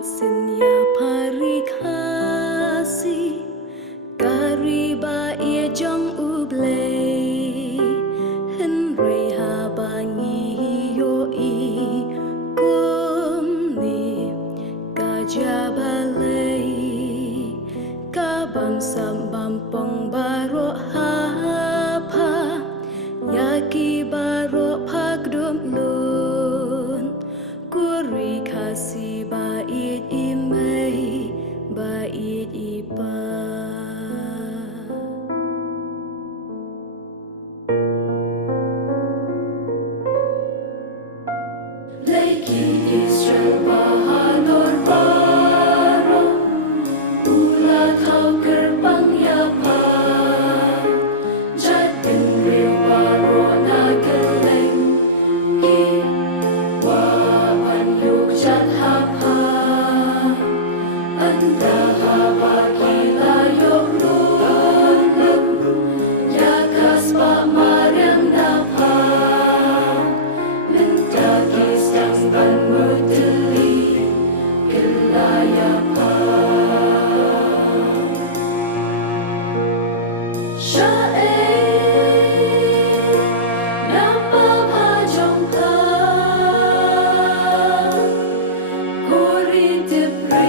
Sinya parikasi kariba ia jong ublei henry habangi yo I kumni kajabalei kabam sambam pong baro hapa yaki baro pagdum lun kuri kasi bait imei bait ipa Leki Israel bahanor baro ula kau gerbang yapa jatin real baro na geleng ki wapan yuk jat hapa anda haba gila yok lulung yakas pa mariam napa mentakis yang banmudeli kelayapa syair nama pajong ka kuri dipre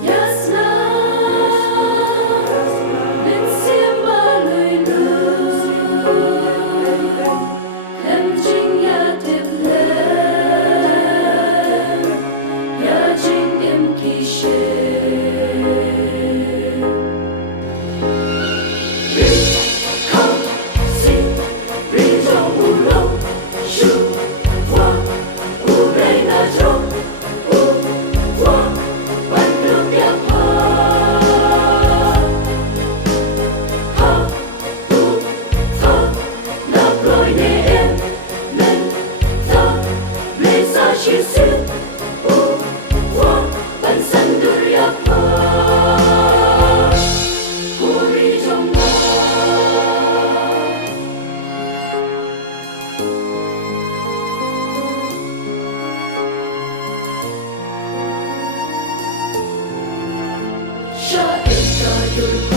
Yasna bin simbalui lu Hemjing ya diple Ya jing im kishe Ri kau si Ri jong ulong Shu wa Uray na jong U wa Bandung ya pa Ha tu tha Lap loi ne em Men tha Lê sa chi sin U wa Ban san dur ya pa Kuri jong na Syair kayul